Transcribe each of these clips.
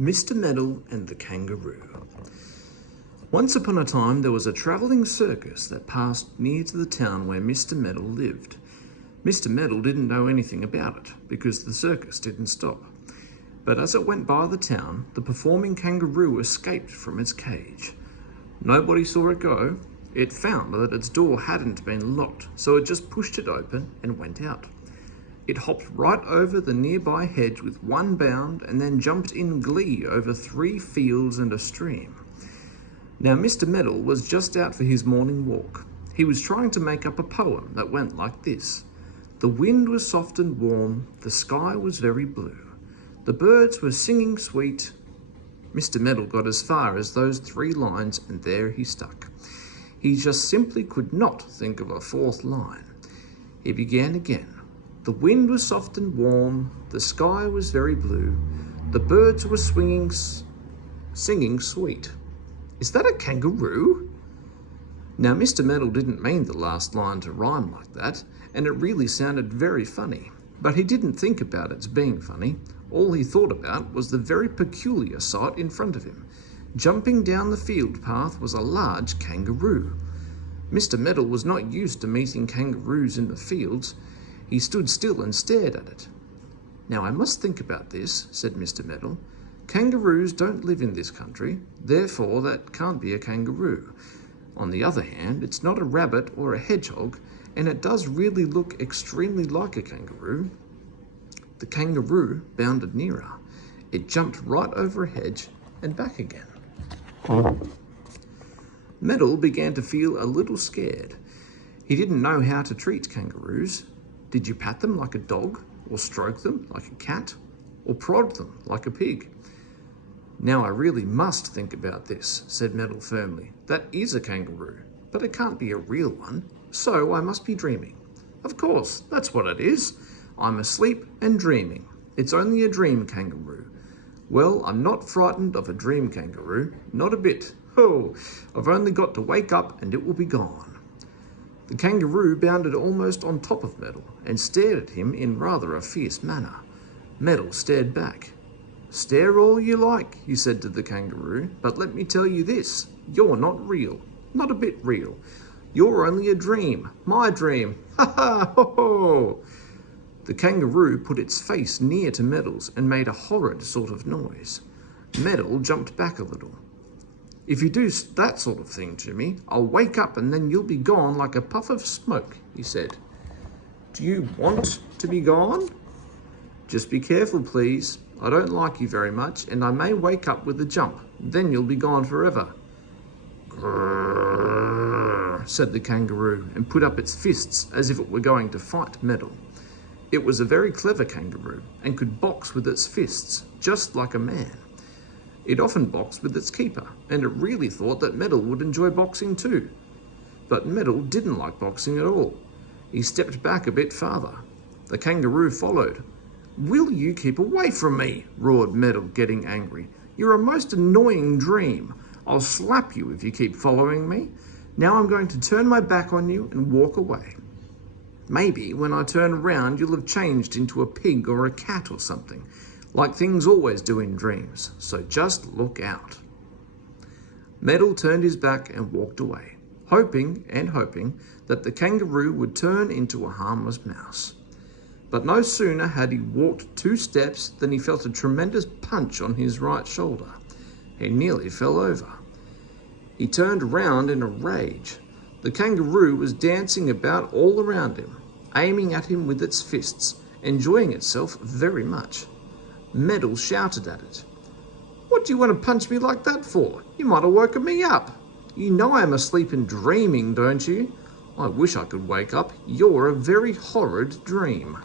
Mr. Meddle and the Kangaroo. Once upon a time there was a travelling circus that passed near to the town where Mr. Meddle lived. Mr. Meddle didn't know anything about it because the circus didn't stop. But as it went by the town, the performing kangaroo escaped from its cage. Nobody saw it go. It found that its door hadn't been locked, so it just pushed it open and went out. It hopped right over the nearby hedge with one bound and then jumped in glee over 3 fields and a stream. Now Mr. Meddle was just out for his morning walk. He was trying to make up a poem that went like this. The wind was soft and warm, the sky was very blue. The birds were singing sweet. Mr. Meddle got as far as those 3 lines and there he stuck. He just simply could not think of a 4th line. He began again. The wind was soft and warm, the sky was very blue, the birds were singing sweet. Is that a kangaroo? Now Mr. Meddle didn't mean the last line to rhyme like that, and it really sounded very funny. But he didn't think about its being funny. All he thought about was the very peculiar sight in front of him. Jumping down the field path was a large kangaroo. Mr. Meddle was not used to meeting kangaroos in the fields. He stood still and stared at it. Now I must think about this, said Mr. Meddle. Kangaroos don't live in this country, therefore that can't be a kangaroo. On the other hand, it's not a rabbit or a hedgehog, and it does really look extremely like a kangaroo. The kangaroo bounded nearer. It jumped right over a hedge and back again. Meddle began to feel a little scared. He didn't know how to treat kangaroos. Did you pat them like a dog, or stroke them like a cat, or prod them like a pig? Now I really must think about this, said Meddle firmly. That is a kangaroo, but it can't be a real one, so I must be dreaming. Of course, that's what it is. I'm asleep and dreaming. It's only a dream kangaroo. Well, I'm not frightened of a dream kangaroo, not a bit. Oh, I've only got to wake up and it will be gone. The kangaroo bounded almost on top of Meddle and stared at him in rather a fierce manner. Meddle stared back. Stare all you like, he said to the kangaroo, but let me tell you this, you're not real, not a bit real. You're only a dream, my dream, ha ha, ho ho. The kangaroo put its face near to Meddle's and made a horrid sort of noise. Meddle jumped back a little. If you do that sort of thing to me, I'll wake up and then you'll be gone like a puff of smoke, he said. Do you want to be gone? Just be careful, please. I don't like you very much, and I may wake up with a jump. Then you'll be gone forever. Grrr, said the kangaroo, and put up its fists as if it were going to fight Meddle. It was a very clever kangaroo, and could box with its fists, just like a man. It often boxed with its keeper, and it really thought that Meddle would enjoy boxing too. But Meddle didn't like boxing at all. He stepped back a bit farther. The kangaroo followed. Will you keep away from me? Roared Meddle, getting angry. You're a most annoying dream. I'll slap you if you keep following me. Now I'm going to turn my back on you and walk away. Maybe when I turn around you'll have changed into a pig or a cat or something, like things always do in dreams, so just look out. Meddle turned his back and walked away, hoping and hoping that the kangaroo would turn into a harmless mouse. But no sooner had he walked 2 steps than he felt a tremendous punch on his right shoulder. He nearly fell over. He turned round in a rage. The kangaroo was dancing about all around him, aiming at him with its fists, enjoying itself very much. Meddle shouted at it. What do you want to punch me like that for? You might have woken me up. You know I'm asleep and dreaming, don't you? I wish I could wake up. You're a very horrid dream.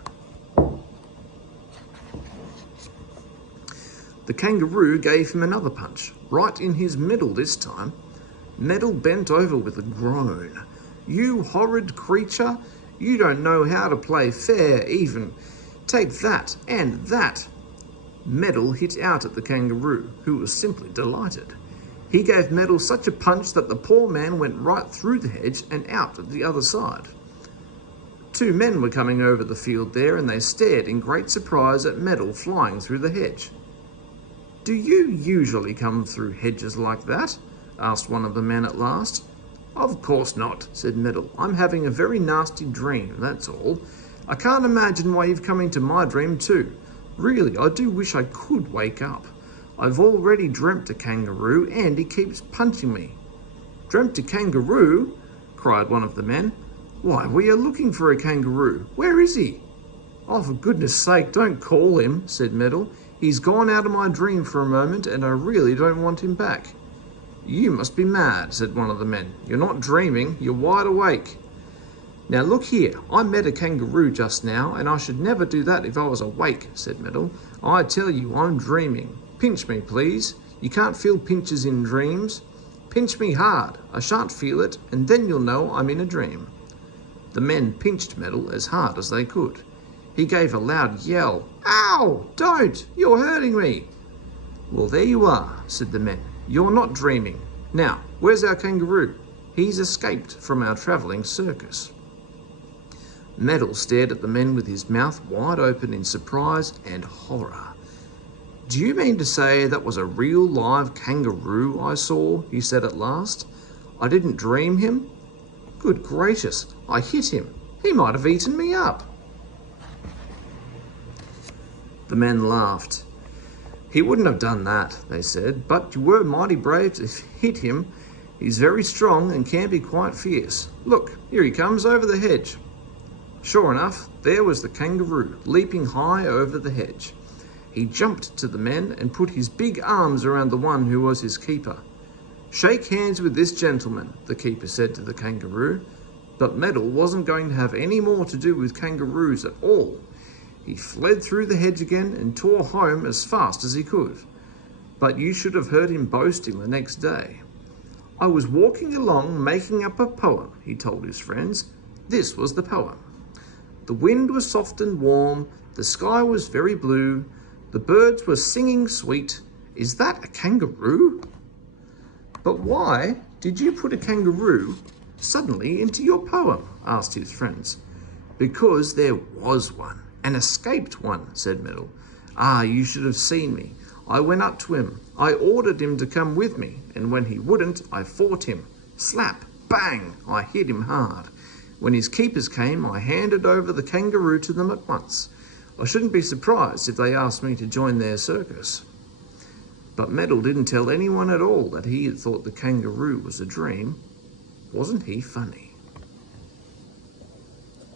The kangaroo gave him another punch, right in his middle this time. Meddle bent over with a groan. You horrid creature! You don't know how to play fair even. Take that and that. Meddle hit out at the kangaroo, who was simply delighted. He gave Meddle such a punch that the poor man went right through the hedge and out at the other side. 2 men were coming over the field there, and they stared in great surprise at Meddle flying through the hedge. "Do you usually come through hedges like that?" asked one of the men at last. "Of course not," said Meddle. "I'm having a very nasty dream, that's all. I can't imagine why you've come into my dream too. Really, I do wish I could wake up. I've already dreamt a kangaroo and he keeps punching me." "Dreamt a kangaroo?" cried one of the men. "Why, we are looking for a kangaroo. Where is he?" "Oh, for goodness sake, don't call him," said Meddle. "He's gone out of my dream for a moment and I really don't want him back." "You must be mad," said one of the men. "You're not dreaming, you're wide awake." "Now look here, I met a kangaroo just now and I should never do that if I was awake," said Meddle. "I tell you, I'm dreaming. Pinch me, please. You can't feel pinches in dreams. Pinch me hard. I shan't feel it and then you'll know I'm in a dream." The men pinched Meddle as hard as they could. He gave a loud yell. "Ow! Don't! You're hurting me!" "Well, there you are," said the men. "You're not dreaming. Now, where's our kangaroo? He's escaped from our travelling circus." Meddle stared at the men with his mouth wide open in surprise and horror. "Do you mean to say that was a real live kangaroo I saw?" he said at last. "I didn't dream him? Good gracious, I hit him. He might have eaten me up." The men laughed. "He wouldn't have done that," they said, "but you were mighty brave to hit him. He's very strong and can be quite fierce. Look, here he comes over the hedge." Sure enough, there was the kangaroo, leaping high over the hedge. He jumped to the men and put his big arms around the one who was his keeper. "Shake hands with this gentleman," the keeper said to the kangaroo. But Meddle wasn't going to have any more to do with kangaroos at all. He fled through the hedge again and tore home as fast as he could. But you should have heard him boasting the next day. "I was walking along making up a poem," he told his friends. This was the poem. "The wind was soft and warm, the sky was very blue, the birds were singing sweet. Is that a kangaroo?" "But why did you put a kangaroo suddenly into your poem?" asked his friends. "Because there was one, an escaped one," said Meddle. "Ah, you should have seen me. I went up to him. I ordered him to come with me, and when he wouldn't, I fought him. Slap, bang, I hit him hard. When his keepers came, I handed over the kangaroo to them at once. I shouldn't be surprised if they asked me to join their circus." But Meddle didn't tell anyone at all that he had thought the kangaroo was a dream. Wasn't he funny?